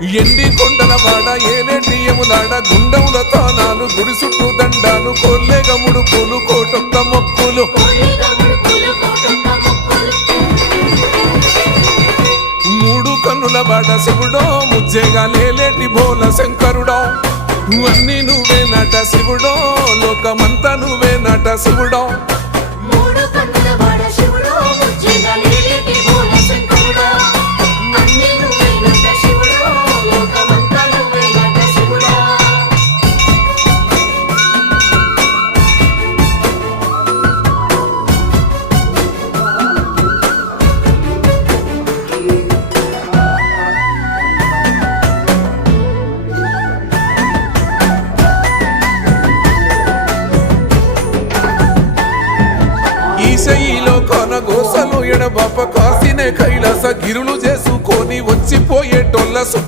ఎండి కొండల వాడ ఏలేటియములాడ గుండముల తానాలు గుడి చుట్టూ దండాలు కొల్లేగ ముడుపులు కోటొక్క మొక్కులు మూడు కన్నుల వాడ శివుడో ముజ్జేగా లేలేటి బోల శంకరుడో అన్నీ నువ్వే నట శివుడో లోకమంతా నువ్వే నట శివుడో ఈశయిలో కొనగోసలు ఎడబాప కాసినే కైలాస గిరులు చేసుకొని వచ్చిపోయేటోళ్ళ